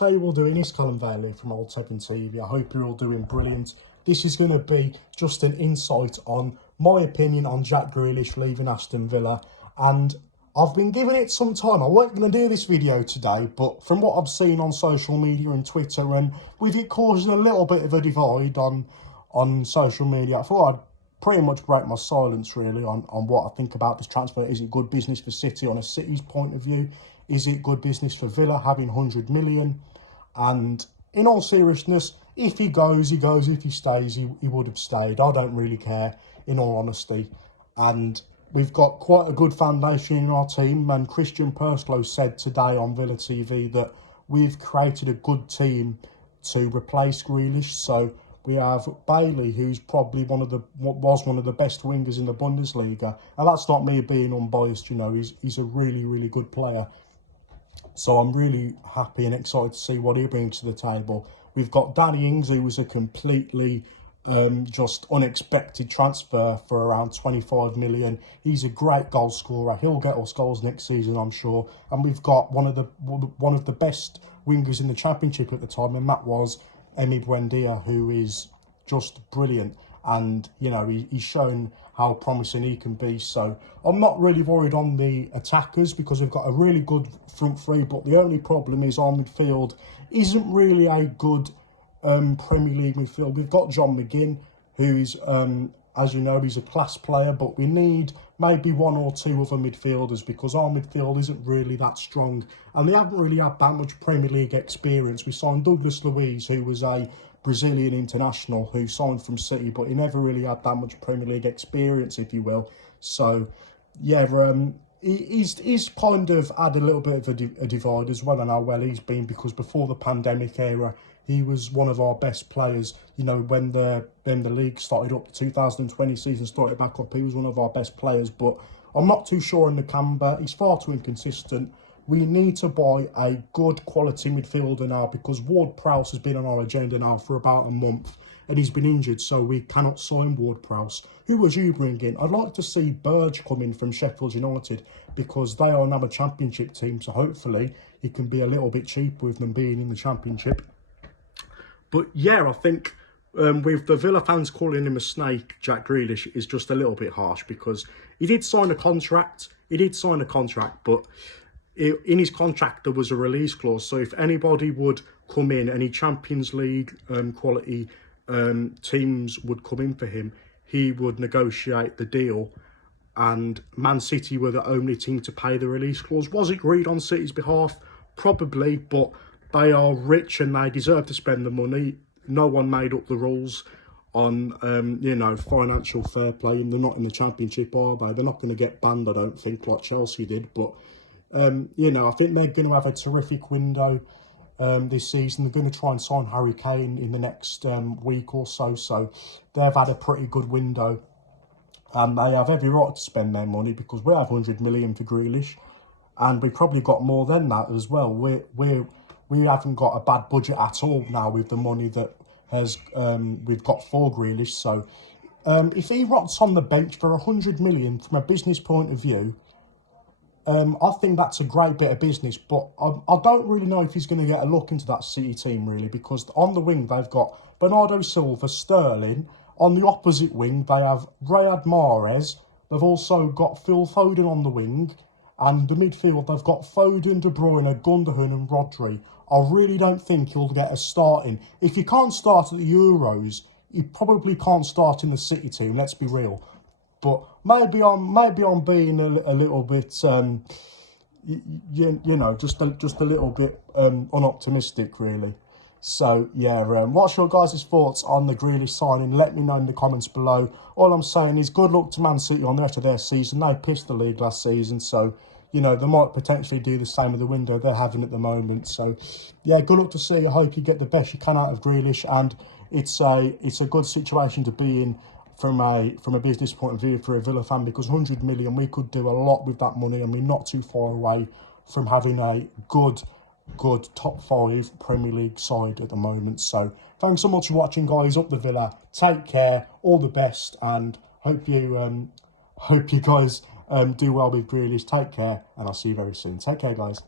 how you're all doing? It's Colin Bailey from Old Tevin TV. I hope you're all doing brilliant. This is going to be just an insight on my opinion on Jack Grealish leaving Aston Villa. And I've been giving it some time. I wasn't going to do this video today, but from what I've seen on social media and Twitter, and with it causing a little bit of a divide on social media, I thought I'd pretty much break my silence really on what I think about this transfer. Is it good business for City on a City's point of view? Is it good business for Villa having 100 million? And in all seriousness, if he goes, he goes. If he stays, he would have stayed. I don't really care, in all honesty. And we've got quite a good foundation in our team. And Christian Perslow said today on Villa TV that we've created a good team to replace Grealish. So we have Bailey, who's probably was one of the best wingers in the Bundesliga. And that's not me being unbiased, you know, he's a really, really good player. So I'm really happy and excited to see what he brings to the table. We've got Danny Ings, who was a completely just unexpected transfer for around 25 million. He's a great goal scorer. He'll get us goals next season, I'm sure. And we've got one of the best wingers in the Championship at the time, and that was Emi Buendia, who is just brilliant. And, you know, he's shown how promising he can be. So I'm not really worried on the attackers because we've got a really good front three. But the only problem is our midfield isn't really a good Premier League midfield. We've got John McGinn, who's, as you know, he's a class player. But we need maybe one or two other midfielders because our midfield isn't really that strong. And they haven't really had that much Premier League experience. We signed Douglas Luiz, who was a Brazilian international who signed from City, but he never really had that much Premier League experience, if you will. So, yeah, he's kind of had a little bit of a divide as well, and how well he's been, because before the pandemic era, he was one of our best players. You know, when the league started up, the 2020 season started back up, he was one of our best players. But I'm not too sure in the Canberra. He's far too inconsistent. We need to buy a good quality midfielder now, because Ward-Prowse has been on our agenda now for about a month and he's been injured, so we cannot sign Ward-Prowse. Who was you bringing? I'd like to see Burge come in from Sheffield United, because they are now a Championship team, so hopefully he can be a little bit cheaper with them being in the Championship. But yeah, I think with the Villa fans calling him a snake, Jack Grealish is just a little bit harsh, because he did sign a contract. But in his contract there was a release clause, so if anybody would come in, any Champions League quality teams would come in for him, he would negotiate the deal, and Man City were the only team to pay the release clause. Was it agreed on City's behalf? Probably, but they are rich and they deserve to spend the money. No one made up the rules on you know, financial fair play, and they're not in the Championship, are they? They're not going to get banned, I don't think, like Chelsea did. But you know, I think they're going to have a terrific window this season. They're going to try and sign Harry Kane in the next week or so. So they've had a pretty good window, and they have every right to spend their money, because we have 100 million for Grealish, and we've probably got more than that as well. We haven't got a bad budget at all now with the money that has we've got for Grealish. So if he rots on the bench for 100 million from a business point of view, I think that's a great bit of business. But I don't really know if he's going to get a look into that City team, really, because on the wing they've got Bernardo Silva, Sterling. On the opposite wing they have Riyad Mahrez. They've also got Phil Foden on the wing. And the midfield, they've got Foden, De Bruyne, Gundogan and Rodri. I really don't think he'll get a start in. If you can't start at the Euros, you probably can't start in the City team, let's be real. But maybe I'm being a little bit, you know, just a little bit unoptimistic, really. So, yeah, what's your guys' thoughts on the Grealish signing? Let me know in the comments below. All I'm saying is good luck to Man City on the rest of their season. They pissed the league last season, so, you know, they might potentially do the same with the window they're having at the moment. So, yeah, good luck to see. I hope you get the best you can out of Grealish, and it's a good situation to be in from a business point of view for a Villa fan, because 100 million, we could do a lot with that money, and we're not too far away from having a good top 5 Premier League side at the moment. So thanks so much for watching, guys. Up the Villa. Take care. All the best, and hope you guys do well with Grealish. Take care, and I'll see you very soon. Take care, guys.